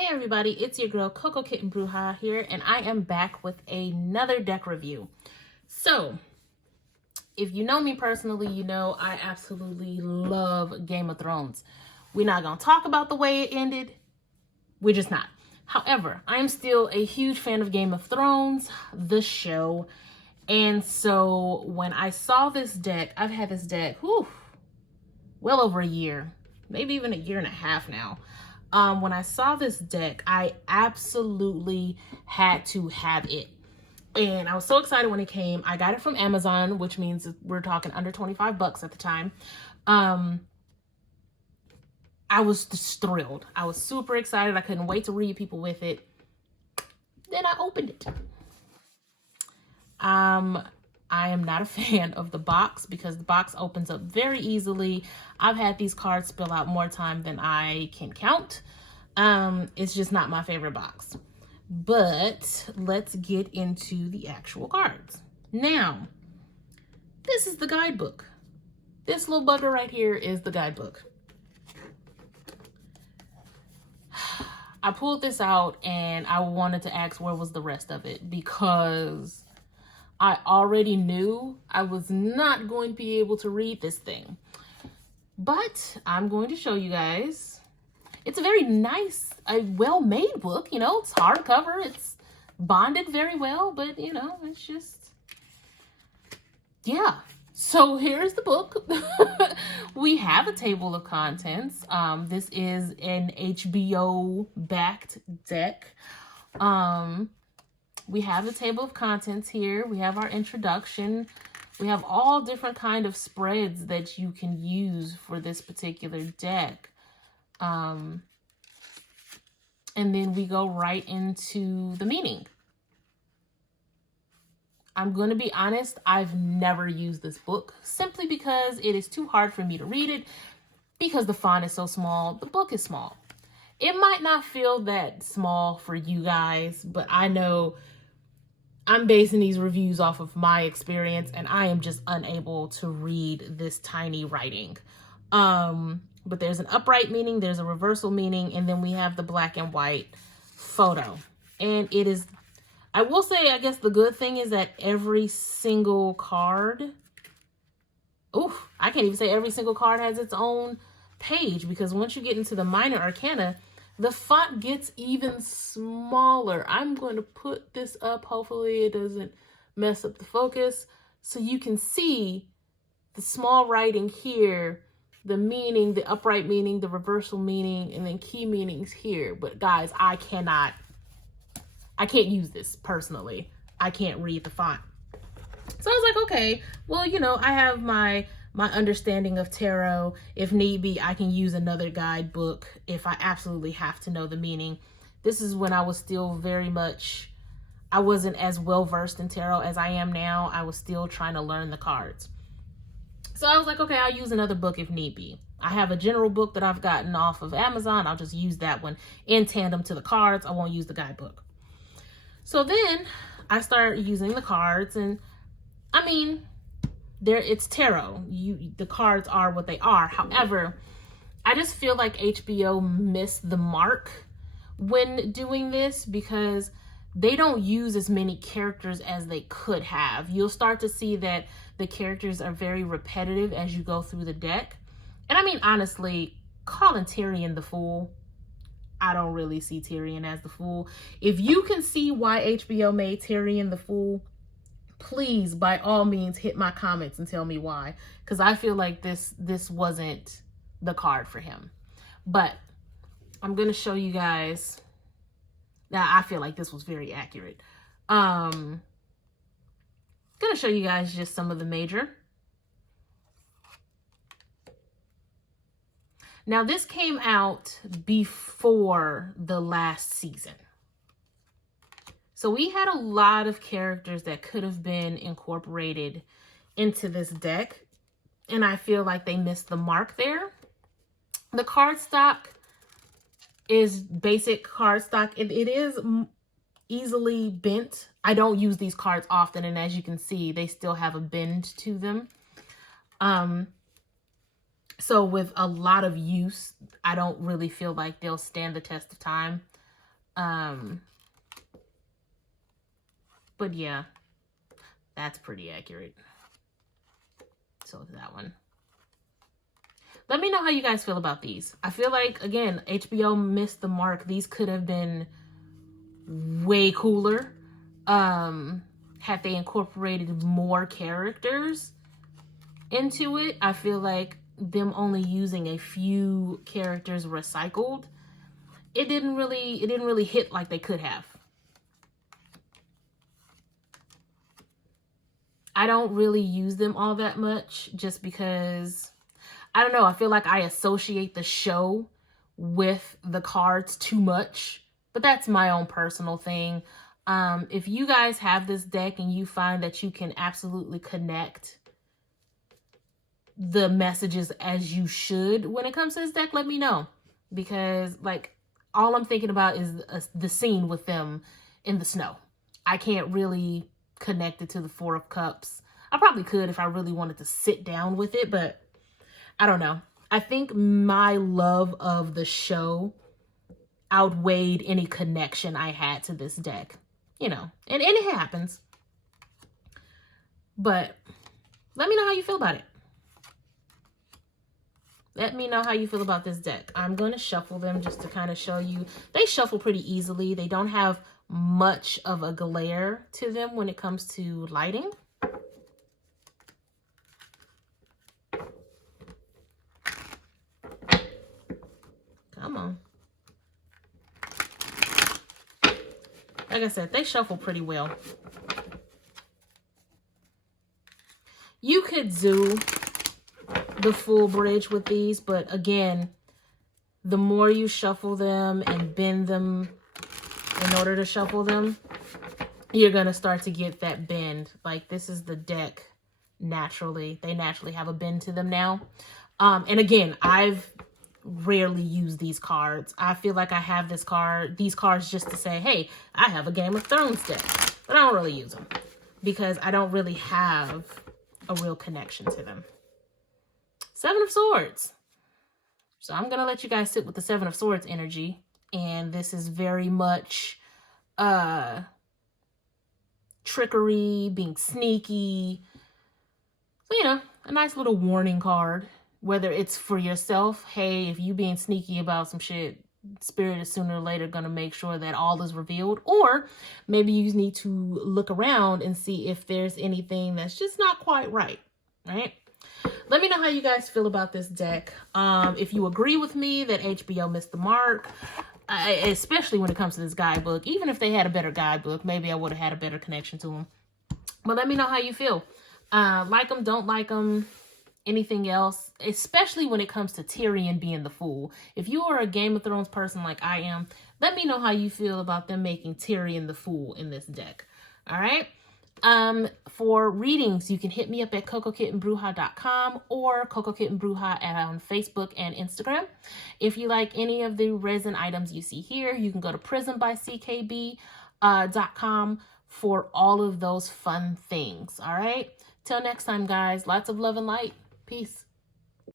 Hey everybody, it's your girl Coco Kitten Bruja here, and I am back with another deck review. So, if you know me personally, you know I absolutely love Game of Thrones. We're not going to talk about the way it ended. We're just not. However, I am still a huge fan of Game of Thrones, the show. And so when I saw this deck, I've had this deck, well over a year, maybe even a year and a half now. When I saw this deck, I absolutely had to have it. And I was so excited when it came. I got it from Amazon, which means we're talking under 25 bucks at the time. I was just thrilled. I was super excited. I couldn't wait to read people with it. Then I opened it. I am not a fan of the box because the box opens up very easily. I've had these cards spill out more time than I can count. It's just not my favorite box. But let's get into the actual cards. Now, this is the guidebook. This little bugger right here is the guidebook. I pulled this out and I wanted to ask where was the rest of it, because I already knew I was not going to be able to read this thing. But I'm going to show you guys. It's a very nice, a well-made book. You know, it's hardcover. It's bonded very well, but you know, it's just, yeah. So here's the book. We have a table of contents. This is an HBO backed deck. We have the table of contents here. We have our introduction. We have all different kind of spreads that you can use for this particular deck. And then we go right into the meaning. I'm going to be honest, I've never used this book simply because it is too hard for me to read it because the font is so small. The book is small. It might not feel that small for you guys, but I know I'm basing these reviews off of my experience and I am just unable to read this tiny writing. But there's an upright meaning, there's a reversal meaning, and then we have the black and white photo. And it is, I will say, I guess the good thing is that every single card, I can't even say every single card has its own page, because once you get into the minor arcana, the font gets even smaller. I'm going to put this up. Hopefully it doesn't mess up the focus. So you can see the small writing here, the meaning, the upright meaning, the reversal meaning, and then key meanings here. But guys, I can't use this personally. I can't read the font. So I was like, okay, well, you know, I have my understanding of tarot. If need be, I can use another guidebook if I absolutely have to know the meaning. This is when I was still very much, I wasn't as well versed in tarot as I am now. I was still trying to learn the cards. So I was like, okay, I'll use another book if need be. I have a general book that I've gotten off of Amazon. I'll just use that one in tandem to the cards. I won't use the guidebook. So then I started using the cards, and I mean, it's tarot. The cards are what they are. However, I just feel like HBO missed the mark when doing this because they don't use as many characters as they could have. You'll start to see that the characters are very repetitive as you go through the deck. And I mean, honestly, calling Tyrion the Fool, I don't really see Tyrion as the Fool. If you can see why HBO made Tyrion the Fool, please, by all means, hit my comments and tell me why. Because I feel like this wasn't the card for him. But I'm going to show you guys. Now, I feel like this was very accurate. Going to show you guys just some of the major. Now, this came out before the last season. So we had a lot of characters that could have been incorporated into this deck, and I feel like they missed the mark there. The cardstock is basic cardstock. It is easily bent. I don't use these cards often, and as you can see, they still have a bend to them. So with a lot of use, I don't really feel like they'll stand the test of time. But yeah, that's pretty accurate. So that one. Let me know how you guys feel about these. I feel like, again, HBO missed the mark. These could have been way cooler had they incorporated more characters into it. I feel like them only using a few characters recycled, it didn't really hit like they could have. I don't really use them all that much just because, I don't know, I feel like I associate the show with the cards too much, but that's my own personal thing. If you guys have this deck and you find that you can absolutely connect the messages as you should when it comes to this deck, let me know. Because, like, all I'm thinking about is the scene with them in the snow. I can't really connect it to the Four of Cups. I probably could if I really wanted to sit down with it, but I don't know. I think my love of the show outweighed any connection I had to this deck. You know, and it happens. But let me know how you feel about it. Let me know how you feel about this deck. I'm going to shuffle them just to kind of show you. They shuffle pretty easily. They don't have much of a glare to them when it comes to lighting. Come on. Like I said, they shuffle pretty well. You could do the full bridge with these, but again, the more you shuffle them and bend them in order to shuffle them, you're going to start to get that bend. Like, this is the deck naturally. They naturally have a bend to them now. And again, I've rarely used these cards. I feel like I have these cards just to say, hey, I have a Game of Thrones deck. But I don't really use them because I don't really have a real connection to them. Seven of Swords. So I'm going to let you guys sit with the Seven of Swords energy. And this is very much trickery, being sneaky. So, you know, a nice little warning card. Whether it's for yourself, hey, if you being sneaky about some shit, Spirit is sooner or later going to make sure that all is revealed. Or maybe you need to look around and see if there's anything that's just not quite right, right? Let me know how you guys feel about this deck. If you agree with me that HBO missed the mark, especially when it comes to this guidebook. Even if they had a better guidebook, maybe I would have had a better connection to them. But let me know how you feel. Like them, don't like them. Anything else, especially when it comes to Tyrion being the fool. If you are a Game of Thrones person like I am, let me know how you feel about them making Tyrion the fool in this deck. All right. For readings, you can hit me up at cocokittenbruja.com or cocokittenbruja on Facebook and Instagram. If you like any of the resin items you see here, you can go to prismbyckb.com for all of those fun things. All right. Till next time, guys. Lots of love and light. Peace.